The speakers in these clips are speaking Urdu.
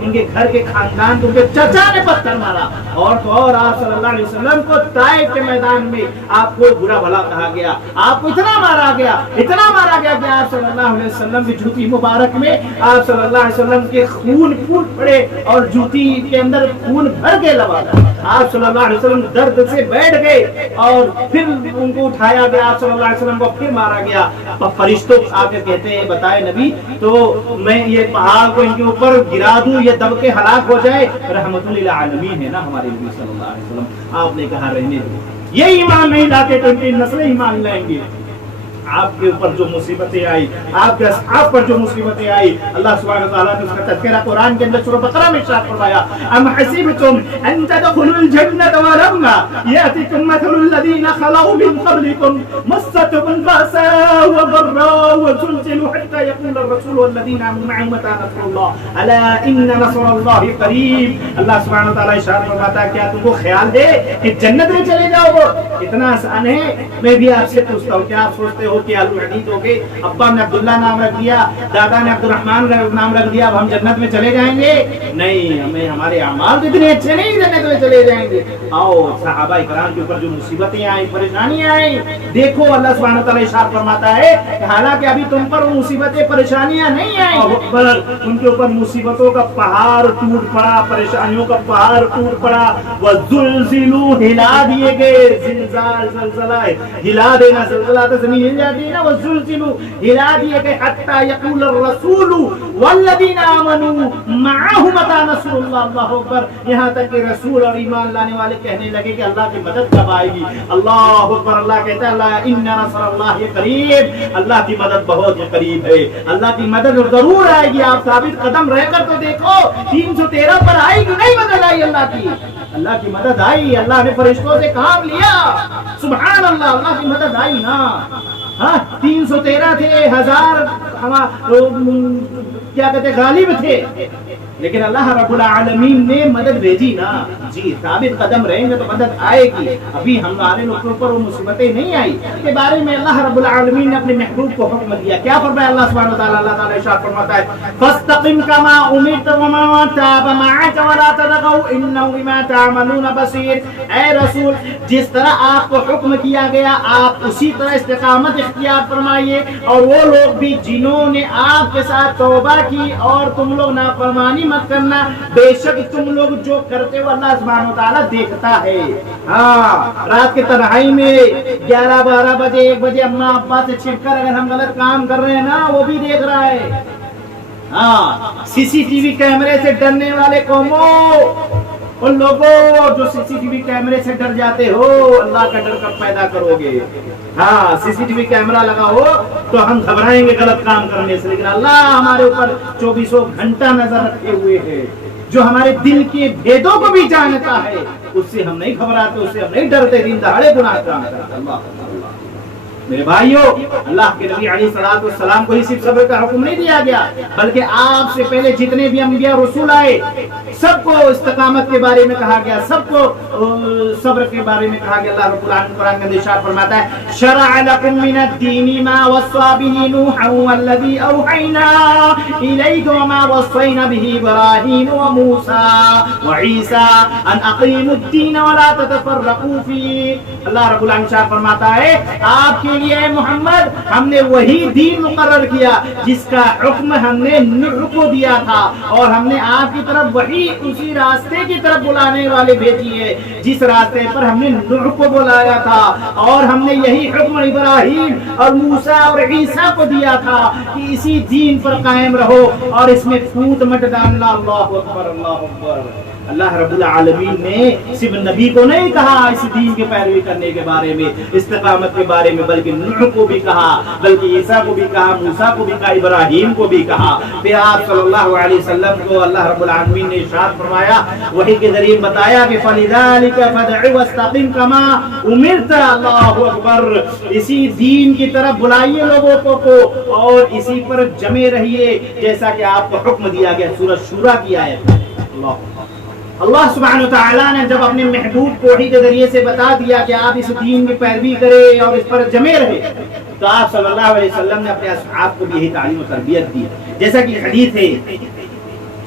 ان کے گھر کے خاندان کو ان کے چچا نے پتھر مارا اور تو اور آپ صلی اللہ علیہ وسلم کو طائف کے میدان میں آپ کو برا بھلا کہا گیا, آپ کو اتنا مارا گیا کہ آپ صلی اللہ علیہ وسلم کی جوتی مبارک میں آپ صلی اللہ علیہ وسلم کے خون پھوٹ پڑے اور جوتی کے اندر خون بھر کے لگا. آپ صلی اللہ علیہ وسلم درد سے بیٹھ گئے اور پھر ان کو اٹھایا گیا, آپ صلی اللہ علیہ وسلم کو پھر مارا گیا. فرشتوں آ کے کہتے ہیں بتائے نبی تو میں یہ پہاڑ کو ان کے اوپر گرا دوں, یہ دب کے ہلاک ہو جائے؟ رحمت للعالمین ہے نا ہمارے نبی صلی اللہ علیہ وسلم. آپ نے کہا رہنے دو, یہ ایمان نہیں لاتے تو ان کی نسلیں ایمان لائیں گے. آپ کے اوپر جو مصیبتیں آئی, آپ کے اصحاب پر جو مصیبتیں آئی, اللہ سبحانہ وتعالیٰ نے اس کا تذکرہ قرآن کے اندر سورہ بقرہ میں ارشاد فرمایا, ام حسبتم ان تدخلوا الجنة ولما يأتكم مثل الذين خلوا من قبلكم مستهم البأساء والضراء وزلزلوا حتى يقول الرسول والذين آمنوا معه متى نصر الله الا ان نصر الله قریب. اللہ سبحانہ وتعالیٰ ارشاد فرماتا ہے کیا تم کو خیال ہے کہ جنت میں چلے جاؤ گے؟ اتنا آسان ہے. میں بھی آپ سے پوچھتا ہوں, کیا آپ سوچتے ہو کہ اہل الحدیث ہو گئے, ابا نے عبداللہ نام رکھ دیا, دادا نے عبد الرحمن نام رکھ دیا, اب ہم جنت میں چلے جائیں گے؟ نہیں, ہمیں ہمارے اعمال اتنے اچھے نہیں جنت میں چلے جائیں گے. آؤ صحابہ کرام کے اوپر جو مصیبتیں آئیں, پریشانیاں آئیں, دیکھو اللہ سبحانہ وتعالیٰ ارشاد فرماتا ہے کہ حالانکہ ابھی تم پر وہ مصیبتیں پریشانیاں نہیں آئیں, ان کے اوپر مصیبتوں کا پہاڑ ٹوٹ پڑا, پریشانیوں کا پہاڑ ٹوٹ پڑا. وَزُلْزِلُوا ہلا دیے گئے, زلزال زلزلہ ہلا دینا, زلزلہ تو زمین ہل جاتی ہے نا, وَزُلْزِلُوا ہلا دیے گئے حَتَّى يَقُولَ الرَّسُولُ وَالَّذِينَ آمَنُوا مَعَهُ مَتَى نَصْرُ اللَّهِ, اللہ اکبر, یہاں تک کہ رسول اور ایمان لانے والے کہنے لگے کہ اللہ کی مدد کب آئے گی. اللہ اکبر, اللہ کہتا ہے اللہ ان نصر اللہ قریب, اللہ کی مدد بہت قریب ہے, اللہ کی مدد ضرور آئے گی. آپ ثابت قدم رہ کر تو دیکھو, 313 پر آئی کہ نہیں مدد آئی اللہ کی؟ اللہ کی مدد آئی, اللہ نے فرشتوں سے کام لیا, سبحان اللہ, اللہ کی مدد آئی نا. ہاں 313 تھے, 1000 کیا کہتے غالب تھے, لیکن اللہ رب العالمین نے مدد بھیجی نا. جی ثابت قدم رہیں گے تو مدد آئے گی. ابھی ہمارے لوگوں پر وہ مصیبتیں نہیں آئی. اس کے بارے میں اللہ رب العالمین نے اپنے محبوب کو حکم دیا. کیا فرمایا اللہ سبحانہ وتعالیٰ؟ اللہ تعالیٰ ارشاد فرماتا ہے فاستقم كما امرت ومن تاب معك ولا تطغوا انه بما تعملون بصير. اے رسول, جس طرح آپ کو حکم کیا گیا آپ اسی طرح استقامت اختیار فرمائیے, اور وہ لوگ بھی جنہوں نے آپ کے ساتھ توبہ کی اور تم لوگ نافرمانی مت کرنا, بے شک تم لوگ جو کرتے ہو اللہ سبحانہ وتعالیٰ دیکھتا ہے. ہاں رات کے تنہائی میں 11-12 بجے 1 بجے اماں ابا سے چھپ کر اگر ہم غلط کام کر رہے ہیں نا, وہ بھی دیکھ رہا ہے. ہاں CCTV کیمرے سے ڈرنے والے قوموں, ان لوگوں جو CCTV کیمرے سے ڈر جاتے ہو, اللہ کا ڈر کب پیدا کرو گے؟ ہاں CCTV کیمرہ لگا ہو تو ہم گھبرائیں گے غلط کام کرنے سے, لیکن اللہ ہمارے اوپر 24 گھنٹہ نظر رکھے ہوئے ہے, جو ہمارے دل کے بھیدوں کو بھی جانتا ہے. اس سے ہم نہیں گھبراتے, اس سے ہم نہیں ڈرتے, دن دہاڑے گناہ کام کرتے. اللہ میرے بھائیو, اللہ کے نبی علیہ الصلوۃ والسلام کو ہی صرف صبر کا حکم نہیں دیا گیا, بلکہ آپ سے پہلے جتنے بھی انبیاء رسول آئے سب کو استقامت کے بارے میں کہا گیا, سب کو صبر کے بارے میں کہا گیا. اللہ رب العالمین قرآن میں ارشاد فرماتا ہے شرع لکم من الدین ما وصى به نوحا والذی اوحینا الیک وما وصینا به ابراہیم وموسى وعیسى ان اقیموا الدین ولا تتفرقوا فیہ. اللہ رب العالمین ارشاد فرماتا ہے آپ کے لیے محمد ہم نے وہی دین مقرر کیا جس کا حکم ہم نے نوح کو دیا تھا, اور ہم نے آپ کی طرف وہی اسی راستے کی طرف بلانے والے بھیجی ہے جس راستے پر ہم نے نوح کو بلایا تھا, اور ہم نے یہی حکم ابراہیم اور موسیٰ اور عیسیٰ کو دیا تھا کہ اسی دین پر قائم رہو اور اس میں پھوٹ مت ڈالنا. اللہ اکبر, اللہ اکبر. اللہ رب العالمین نے صرف نبی کو نہیں کہا اس دین کی پیروی کرنے کے بارے میں, استقامت کے بارے میں, بلکہ نوح کو بھی کہا, بلکہ عیسیٰ کو بھی کہا, موسیٰ کو بھی کہا, ابراہیم کو بھی کہا. پھر آپ صلی اللہ علیہ وسلم کو اللہ رب العالمین نے ارشاد فرمایا, وحی کے ذریعے بتایا کہ فَلِذَلِكَ فَادْعُ وَاسْتَقِمْ كَمَا أُمِرْتَ. اللہ اکبر, اسی دین کی طرف بلائیے لوگوں کو اور اسی پر جمے رہیے جیسا کہ آپ کو حکم دیا گیا. سورۃ شورى کی آیت. اللہ سبحانہ وتعالیٰ نے جب اپنے محبوب کو وحی کے ذریعے سے بتا دیا کہ آپ اس دین کی پیروی کریں اور اس پر جمے رہے, تو آپ صلی اللہ علیہ وسلم نے اپنے اصحاب کو بھی یہی تعلیم و تربیت دی. جیسا کہ حدیث ہے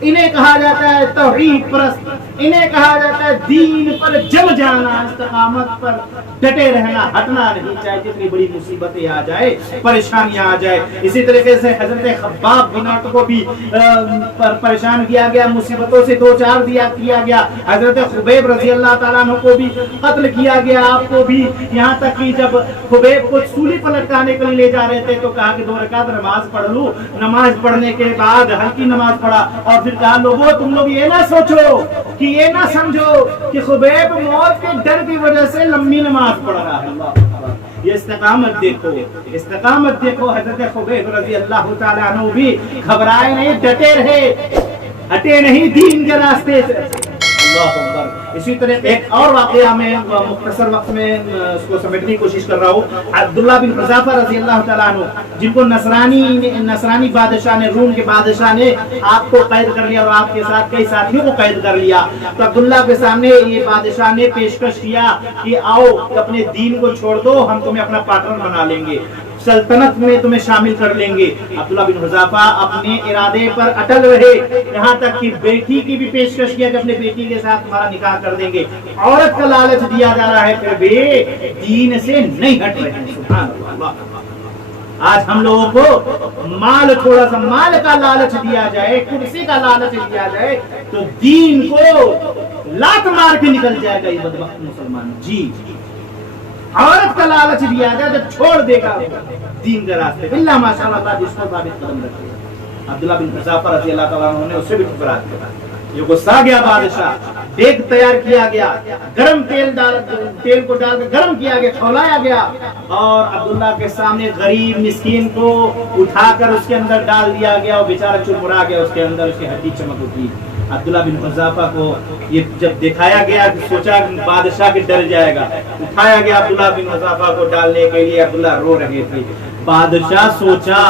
انہیں کہا جاتا ہے توحید پرست، انہیں کہا جاتا ہے دین پر جم جانا، استقامت پر ڈٹے رہنا، ہٹنا نہیں، چاہے جتنی بڑی مصیبتیں آ جائے، پریشانیاں آ جائے۔ اسی طریقے سے حضرت خباب بن عرط کو بھی پریشان کیا گیا، مصیبتوں سے دو چار کیا گیا۔ حضرت خبیب رضی اللہ تعالیٰ عنہ کو بھی قتل کیا گیا، آپ کو بھی، یہاں تک کہ جب خبیب کو سولی پر لٹکانے کے لیے لے جا رہے تھے تو کہا کہ 2 رکعت نماز پڑھ لوں۔ نماز پڑھنے کے بعد ہلکی نماز پڑھا اور پھر کہا لوگوں تم لوگ یہ نہ سوچو کہ یہ نہ سمجھو کہ خبیب موت کے ڈر کی وجہ سے لمبی نماز پڑھ رہا ہے۔ اللہ، یہ استقامت دیکھو، استقامت دیکھو۔ حضرت خبیب رضی اللہ تعالیٰ عنہ بھی گھبرائے نہیں، ڈٹے رہے، ہٹے نہیں دین کے راستے سے۔ اللہ اکبر۔ اسی طرح ایک اور واقعہ میں مختصر وقت میں اس کو سمیٹنے کی کوشش کر رہا ہوں۔ عبداللہ بن حذافہ رضی اللہ تعالیٰ عنہ، جن کو نصرانی بادشاہ نے، روم کے بادشاہ نے آپ کو قید کر لیا اور آپ کے ساتھ کئی ساتھیوں کو قید کر لیا، تو عبداللہ کے سامنے یہ بادشاہ نے پیشکش کیا کہ آؤ اپنے دین کو چھوڑ دو، ہم تمہیں اپنا پارٹنر بنا لیں گے، سلطنت میں تمہیں شامل کر لیں گے۔ عبداللہ بن حذافہ اپنے ارادے پر اٹل رہے، یہاں تک کہ بیٹی کی بھی پیشکش کیا کہ اپنے بیٹی کے ساتھ تمہارا نکاح کر دیں گے۔ عورت کا لالچ دیا جا رہا ہے، پھر بھی دین سے نہیں ہٹ رہے ہیں۔ سبحان اللہ۔ آج ہم لوگوں کو مال، تھوڑا سا مال کا لالچ دیا جائے، کرسی کا لالچ دیا جائے تو دین کو لات مار کے نکل جائے گا یہ بدبخت مسلمان۔ جی، عورت کا لالچ دیا جائے تو چھوڑ دے گا دین کے راستے۔ اللہ ماشاء اللہ جس کو ثابت قدم رکھے۔ عبداللہ بن حذافہ رضی اللہ تعالیٰ عنہ نے اسے بھی ٹھکرا دیا۔ یہ غصہ گیا بادشاہ، دیگ تیار کیا گیا، گرم تیل کو ڈال کر گرم کیا گیا، کھولایا گیا اور عبداللہ کے سامنے غریب مسکین کو اٹھا کر اس کے اندر ڈال دیا گیا اور بیچارہ چرمرا گیا، اس کے اندر اس کی ہڈی چمک اٹھی۔ عبداللہ بن حذافہ کو یہ جب دکھایا گیا کہ سوچا بادشاہ کے ڈر جائے گا، اٹھایا گیا عبداللہ بن حذافہ کو ڈالنے کے لیے، عبداللہ رو رہے تھے۔ بادشاہ سوچا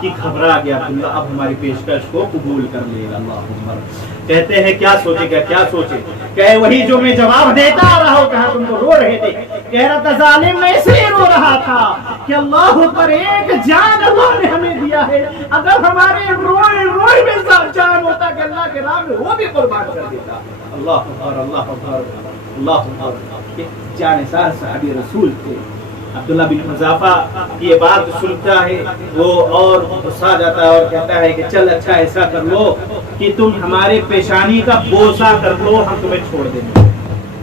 کہ گھبرا گیا عبداللہ اب ہماری پیشکش کو قبول کر لے گا۔ اللہ اکبر۔ کہتے ہیں کیا سوچے گا، کیا سوچے، کہ وہی جو میں جواب دیتا آ رہا ہوں، کہا تم کو رو رہے تھے، کہہ رہا تھا ظالم میں اس لیے رو رہا تھا کہ اللہ پر ایک جان اللہ نے ہمیں دیا ہے، اگر ہمارے روئے میں جان ہوتا کہ اللہ کے راہ میں وہ بھی قربان کر دیتا۔ اللہ اکبر، اللہ اکبر، اللہ اکبر۔ جان سار صحابی رسول تھے۔ عبداللہ بن حذافہ یہ بات سنتا ہے وہ اور غصہ جاتا ہے اور کہتا ہے کہ چل اچھا ایسا کر لو کہ تم ہمارے پیشانی کا بوسہ کر لو، ہم تمہیں چھوڑ دیں گے،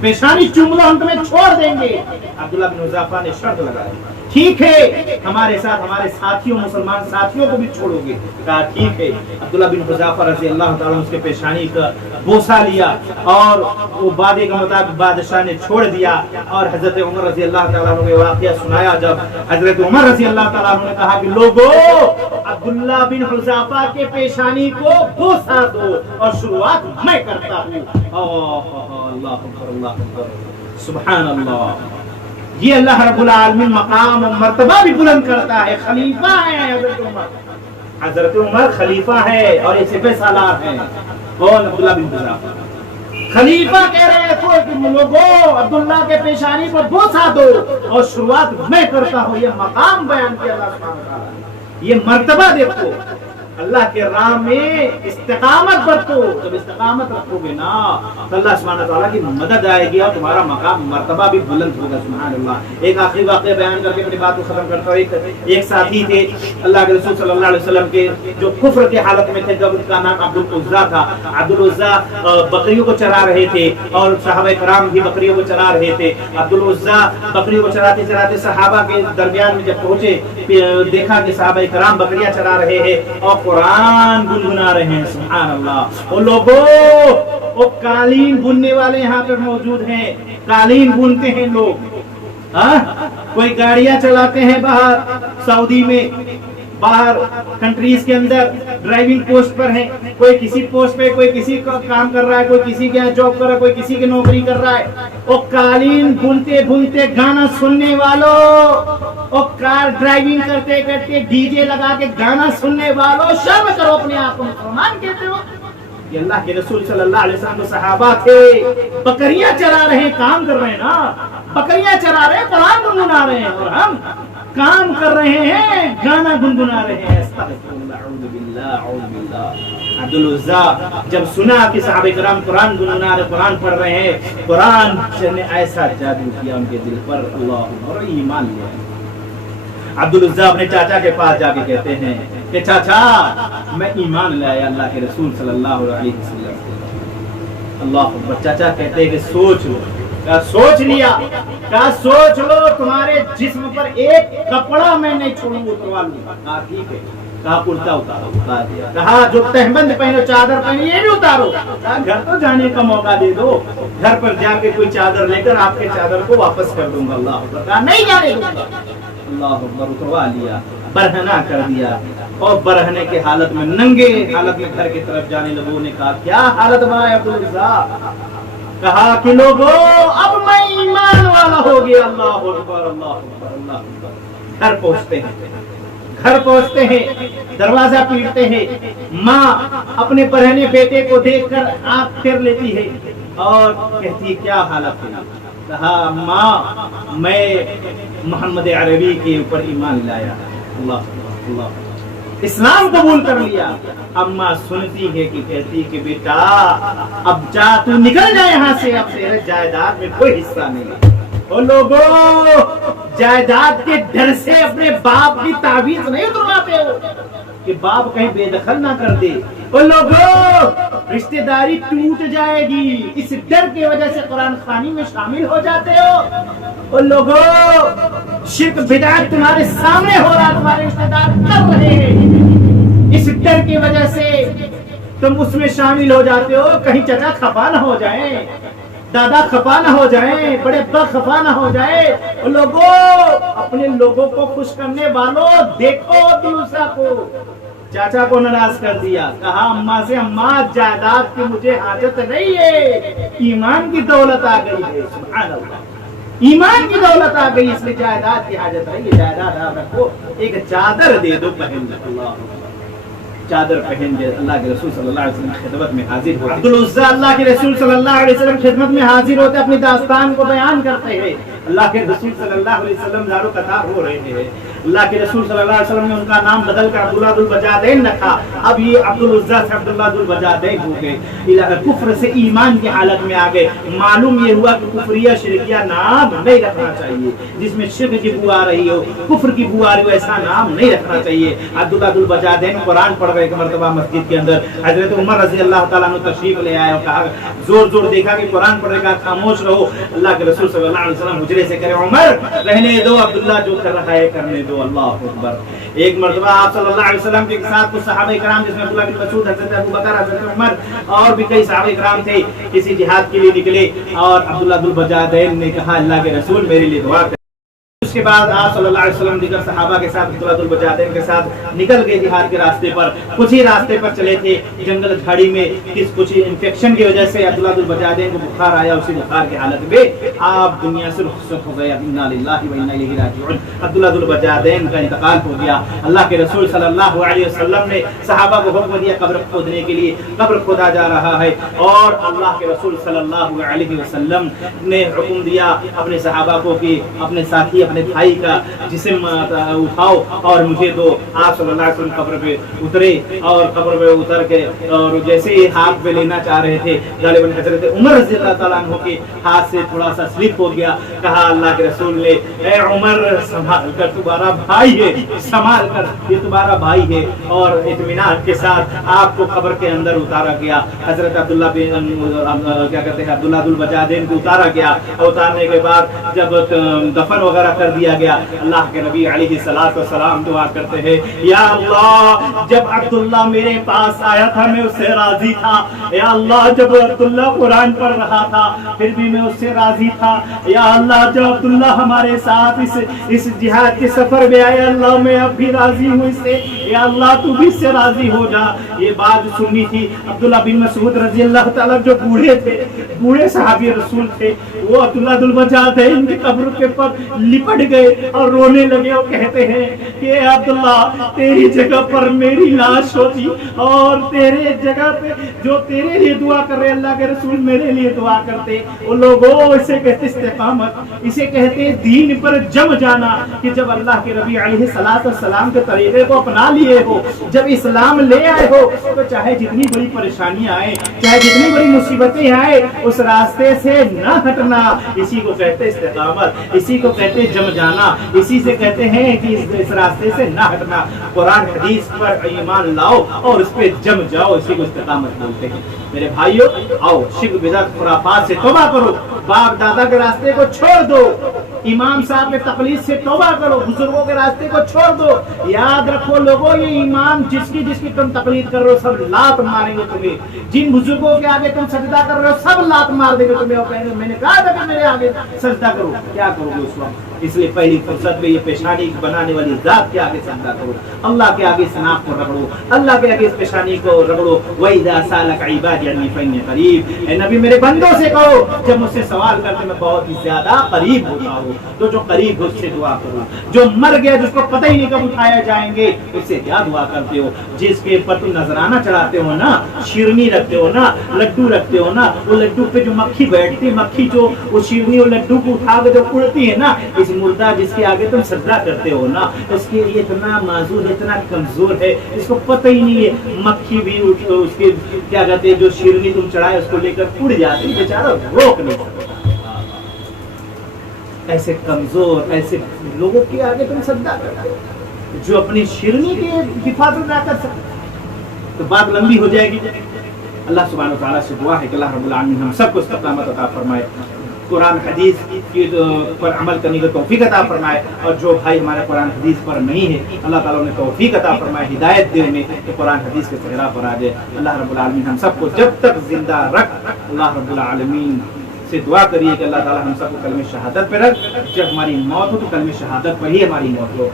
پیشانی چوم لو، ہم تمہیں چھوڑ دیں گے۔ عبداللہ بن حذافہ نے شرط لگائی، ٹھیک ہے ہمارے ساتھ ہمارے ساتھیوں مسلمان ساتھیوں کو بھی چھوڑو گے؟ کہا ٹھیک ہے۔ عبداللہ بن حذافہ رضی اللہ تعالیٰ اس کے پیشانی کا بوسہ لیا اور وہ وعدے کے مطابق بادشاہ نے چھوڑ دیا۔ اور حضرت عمر رضی اللہ تعالیٰ عنہ نے واقعہ سنایا، جب حضرت عمر رضی اللہ تعالیٰ عنہ نے کہا کہ لوگوں عبداللہ بن حذافہ کے پیشانی کو بوسہ دو اور شروعات میں کرتا ہوں۔ اللہ اکبر، اللہ اکبر، سبحان اللہ۔ یہ اللہ رب العالمین مقام و مرتبہ بھی بلند کرتا ہے۔ خلیفہ ہے حضرت عمر، حضرت عمر خلیفہ ہے اور یہ سپہ سالار ہیں۔ کون؟ عبداللہ بن حذافہ خلیفہ کہہ رہے تھے کہ لوگوں عبداللہ کے پیشانی پر بوسہ دو اور شروعات میں کرتا ہوں۔ یہ مقام بیان کیا اللہ سبحانہ وتعالیٰ نے، یہ مرتبہ دیکھو۔ اللہ کے راہ میں استقامت برتو، جب استقامت رکھو گے نا تو اللہ سبحانہ تعالیٰ کی مدد آئے گی اور تمہارا مقام مرتبہ بھی بلند ہوگا۔ سبحان اللہ۔ ایک آخری واقعہ بیان کر کے اپنی بات کو ختم کرتا ہوں۔ ایک ساتھی تھے اللہ کے رسول صلی اللہ علیہ وسلم کے، جو کفر کی حالت میں تھے، جب ان کا نام عبدالعزیٰ تھا۔ عبدالعزیٰ بکریوں کو چرا رہے تھے اور صحابہ کرام بھی بکریوں کو چرا رہے تھے۔ عبدالعزیٰ بکریوں کو چراتے چراتے صحابہ کے درمیان میں جب پہنچے، دیکھا کہ صحابہ کرام بکریاں چرا رہے ہیں اور قرآن گنگنا رہے ہیں۔ سبحان اللہ۔ وہ لوگوں، وہ قالین بننے والے یہاں پہ موجود ہیں، قالین بنتے ہیں لوگ، کوئی گاڑیاں چلاتے ہیں باہر سعودی میں، باہر کنٹریز کے اندر ڈرائیونگ پوسٹ پر ہیں، کوئی کسی پوسٹ پہ، کوئی کسی کا کام کر رہا ہے، کوئی کسی کے جاب کر رہا ہے، کوئی کسی کی نوکری کر رہا ہے۔ وہ قالین بنتے بنتے گانا سننے والوں، وہ کار ڈرائیونگ کرتے کرتے ڈی جے لگا کے گانا سننے والوں، شرم کرو اپنے آپ کو مسلمان کہتے ہو؟ یہ اللہ کے رسول صلی اللہ علیہ وسلم کے صحابہ تھے، بکریاں چرا رہے ہیں، کام کر رہے ہیں نا، بکریاں چرا رہے ہیں، قرآن گنگنا رہے ہیں، اور ہم کام کر رہے ہیں، گانا گنگنا رہے ہیں۔ استغفر اللہ، اعوذ باللہ، اعوذ باللہ۔ عبدالعزا جب سنا کہ صحابہ کرام قرآن گنگنا رہے، قرآن پڑھ رہے ہیں، قرآن نے ایسا جادو کیا ان کے دل پر، اللہ اکبر، ایمان لیا۔ عبدالعزا اپنے چاچا کے پاس جا کے کہتے ہیں کہ چاچا میں ایمان لایا اللہ کے رسول صلی اللہ علیہ وسلم سے۔ اللہ اکبر۔ چاچا کہتے ہیں کہ سوچ لو۔ کہا سوچ لیا؟ کہا سوچ لو، تمہارے جسم پر ایک کپڑا میں نہیں چھوڑوں گا، اتروا لوں گا۔ کہا ٹھیک ہے۔ کہا کرتا اتارو، اتار دیا۔ کہا جو تہبند پہنو، چادر پہنو، یہ بھی اتارو۔ کہا گھر تو جانے کا موقع دے دو، گھر پر جا کے کوئی چادر لے کر آپ کے چادر کو واپس کر دوں گا۔ اللہ اکبر۔ کہا نہیں جانے دوں گا۔ اللہ اکبر۔ اتروا لیا، برہنہ کر دیا، اور برہنے کے حالت میں، ننگے حالت میں گھر کی طرف جانے لوگوں نے کہا کیا حالت بنایا عبدالعزا؟ کہا کہ لوگوں اب میں ایمان والا ہو گیا۔ اللہ اکبر، اللہ اکبر، اللہ اکبر۔ گھر پہنچتے ہیں، گھر پہنچتے ہیں، دروازہ پیٹتے ہیں، ماں اپنے برہنے بیٹے کو دیکھ کر آنکھ پھیر لیتی ہے اور کہتی کیا حالت ہے؟ کہا ماں میں محمد عربی کے اوپر ایمان لایا، اللہ اللہ اسلام قبول کر لیا۔ اماں سنتی ہے کہ کہتی کہ بیٹا اب جا، تو نکل جا یہاں سے، اب تیرے جائیداد میں کوئی حصہ نہیں۔ اور لوگوں جائیداد کے ڈر سے اپنے باپ کی تعویذ نہیں اترواتے ہو کہ باپ کہیں بے دخل نہ کر دے۔ اور لوگوں رشتہ داری ٹوٹ جائے گی، اس ڈر کی وجہ سے قرآن خوانی میں شامل ہو جاتے ہو۔ اور لوگوں شرک بدعت تمہارے سامنے ہو رہا، تمہارے رشتہ دار کر رہے ہیں، اس ڈر کی وجہ سے تم اس میں شامل ہو جاتے ہو، کہیں چچا خفا نہ ہو جائیں، دادا خفا نہ ہو جائیں، بڑے ابا خفا نہ ہو جائے۔ اور لوگوں اپنے لوگوں کو خوش کرنے والوں دیکھو عبدالعزا کو، چاچا کو ناراض کر دیا۔ کہا اماں سے اماں جائیداد کی مجھے حاجت نہیں ہے، ایمان کی دولت آ گئی ہے۔ سبحان اللہ، ایمان کی دولت آ گئی، اس لیے جائیداد کی حاجت نہیں ہے۔ جائیداد آپ رکھو، ایک چادر دے دو پہن لو۔ اللہ چادر پہن کے اللہ کے رسول صلی اللہ علیہ وسلم کی خدمت میں حاضر ہوتے۔ عبدالعزا اللہ کے رسول صلی اللہ علیہ وسلم کی خدمت میں حاضر ہوتے، اپنی داستان کو بیان کرتے ہیں۔ اللہ کے رسول صلی اللہ علیہ وسلم زارو قطار ہو رہے ہیں۔ اللہ کے رسول صلی اللہ علیہ وسلم نے ان کا نام بدل کر عبداللہ ذو البجادین رکھا۔ اب یہ عبدالعزا سے عبداللہ ذو البجادین ہو گئے، کفر سے ایمان کی حالت میں آ گئے۔ معلوم یہ ہوا کہ کفریہ شرکیہ نام نہیں رکھنا چاہیے، جس میں شرک کی بو آ رہی ہو، کفر کی بو آ رہی ہو، ایسا نام نہیں رکھنا چاہیے۔ عبداللہ ذو البجادین قرآن پڑھ رہے ایک مرتبہ مسجد کے اندر، حضرت عمر رضی اللہ تعالیٰ عنہ تشریف لے آئے اور کہا، زور زور دیکھا کہ قرآن پڑھ رہے، کہا خاموش رہو۔ اللہ کے رسول صلی اللہ علیہ وسلم حجرے سے کرے عمر رہنے دو، عبداللہ جو کر رہا ہے کرنے دو۔ اللہ اکبر۔ ایک مرتبہ آپ صلی اللہ علیہ وسلم کے ساتھ کچھ صحابہ کرام جس میں عبداللہ بن مسعود، حضرت ابوبکر، حضرت عمر اور بھی کئی صحابہ کرام تھے، کسی جہاد کے لیے نکلے اور عبداللہ ذو البجادین نے کہا اللہ کے رسول میرے لیے دعا کریں۔ اس کے بعد آپ صلی اللہ علیہ وسلم دیگر صحابہ کے ساتھ عبداللہ ذو البجادین کے ساتھ نکل گئے جہاد کے راستے پر۔ کچھ ہی راستے پر چلے تھے، جنگل جھاڑی میں کچھ انفیکشن کی وجہ سے عبداللہ ذو البجادین کو بخار آیا، اسی بخار کی حالت میں آپ دنیا سے رخصت ہو گئے۔ انا للہ و انا الیہ راجعون۔ عبداللہ ذو البجادین کا انتقال ہو گیا۔ اللہ کے رسول صلی اللہ علیہ وسلم نے صحابہ کو حکم دیا قبر کھودنے کے لیے، قبر کھودا جا رہا ہے، اور اللہ کے رسول صلی اللہ علیہ وسلم نے حکم دیا اپنے صحابہ کو کہ اپنے ساتھی، اپنے بھائی کا جسم اٹھاؤ اور مجھے دو۔ آپ صلی اللہ علیہ وسلم قبر پہ اترے اور قبر پہ اتر کے اور جیسے ہی ہاتھ پہ لینا چاہ رہے تھے، غالباً حضرت عمر رضی اللہ تعالیٰ عنہ کے ہاتھ سے تھوڑا سا سلپ ہو گیا۔ کہا اللہ کے رسول نے، اے عمر سنبھال کر، تمہارا بھائی ہے، سنبھال کر، یہ تمہارا بھائی ہے۔ اور اطمینان کے ساتھ آپ کو قبر کے اندر اتارا گیا۔ حضرت عبداللہ کیا کہتے ہیں عبداللہ ذو البجادین کو اتارا گیا۔ اتارنے کے بعد جب دفن وغیرہ کر دیا گیا، اللہ کے نبی علیہ الصلوۃ والسلام دعا کرتے ہیں، یا اللہ جب عبداللہ میرے پاس آیا تھا میں اس سے راضی تھا، یا اللہ جب عبداللہ قرآن پڑھ رہا تھا پھر بھی میں اس سے راضی تھا، یا اللہ جب عبداللہ ہمارے ساتھ اس جہاد کے سفر میں آیا، اللہ میں اب بھی راضی ہوں اس سے، یا اللہ تو بھی اس سے راضی ہو جا۔ یہ بات سنی تھی عبداللہ بن مسعود رضی اللہ تعالیٰ جو بوڑھے تھے، بوڑھے صحابی رسول تھے، وہ عبداللہ ذو البجادین کی قبر کے پر لپٹ پڑ گئے اور رونے لگے اور کہتے ہیں کہ اے عبداللہ تیری جگہ پر میری لاش ہوتی اور تیرے جگہ پہ جو تیرے لیے دعا کر رہے اللہ کے رسول میرے لیے دعا کرتے. وہ لوگوں اسے کہتے استقامت, اسے کہتے دین پر جم جانا, کہ جب اللہ کے نبی علیہ السلام کے طریقے کو اپنا لیے ہو, جب اسلام لے آئے ہو, تو چاہے جتنی بڑی پریشانیاں آئیں, چاہے جتنی بڑی مصیبتیں آئیں, اس راستے سے نہ ہٹنا. اسی کو کہتے استقامت, اسی کو کہتے جم جانا, اسی سے کہتے ہیں کہ اس راستے سے نہ ہٹنا. قرآن حدیث پر ایمان لاؤ اور اس پہ جم جاؤ, اسی کو استقامت بولتے ہیں. میرے بھائیو آؤ شرک بدعت خرافات سے توبہ کرو, باپ دادا کے راستے کو چھوڑ دو, امام صاحب کے تقلید سے توبہ کرو, بزرگوں کے راستے کو چھوڑ دو. یاد رکھو لوگوں یہ امام جس کی تم تقلید کر رہے ہو سب لات ماریں گے تمہیں, جن بزرگوں کے آگے تم سجدہ کر رہے ہو سب لات مار دیں گے تمہیں اور کہیں گے میں نے کہا تھا کہ میرے آگے سجدہ کرو. کیا کرو گے اس وقت؟ اس لیے پہلی فرصت میں یہ پیشانی بنانے والی ذات کے آگے سجدہ کرو, اللہ کے آگے سناخ کو رگڑو, اللہ کے آگے اس پیشانی کو رگڑو. وَإِذَا سَأَلَكَ عِبَادِي عَنِّي فَإِنِّي قَرِيبٌ, اے نبی میرے بندوں سے کہو جب مجھ سے سوال کرتے میں بہت ہی زیادہ قریب ہوتا ہوں. تو جو قریب ہے اس سے دعا کرو, جو مر گیا جس کو پتہ ہی نہیں کب اٹھایا جائیں گے اس سے کیا دعا کرتے ہو. جس کے پر تم نذرانہ چڑھاتے ہو نا, شیرنی رکھتے ہو نا, لڈو رکھتے ہو نا, وہ لڈو پہ جو مکھی بیٹھتی, مکھی جو وہ شیرنی اور لڈو کو اٹھا کے جو اڑتی ہے نا, اس مردہ جس کے آگے تم سجدہ کرتے ہو نا, اس کے لیے اتنا معذور اتنا کمزور ہے, اس کو پتہ ہی نہیں ہے. مکھی بھی اس کے کیا کہتے ہیں جو شیرنی تم چڑھائے اس کو لے کر اڑ جاتی, بیچارہ روک نہیں سکتا. ایسے کمزور ایسے لوگوں کے آگے تم سجدہ کرتے ہو جو اپنی شیرنی کی حفاظت نہ کر سکتے, تو بات لمبی ہو جائے گی. اللہ سبحانہ وتعالیٰ سے دعا ہے کہ اللہ رب العالمین ہم سب کو استقامت عطا فرمائے, قرآن حدیث پر عمل کرنے کی توفیق عطا فرمائے, اور جو بھائی ہمارے قرآن حدیث پر نہیں ہے اللہ تعالیٰ نے توفیق عطا فرمائے ہدایت دینے میں کہ قرآن حدیث کے صحرا پر آ جائے. اللہ رب العالمین ہم سب کو جب تک زندہ رکھ, اللہ رب العالمین سے دعا کریے کہ اللہ تعالیٰ ہم سب کو کلمہ شہادت پہ رکھ, جب ہماری موت ہو تو کلمہ شہادت پر ہی ہماری موت ہو.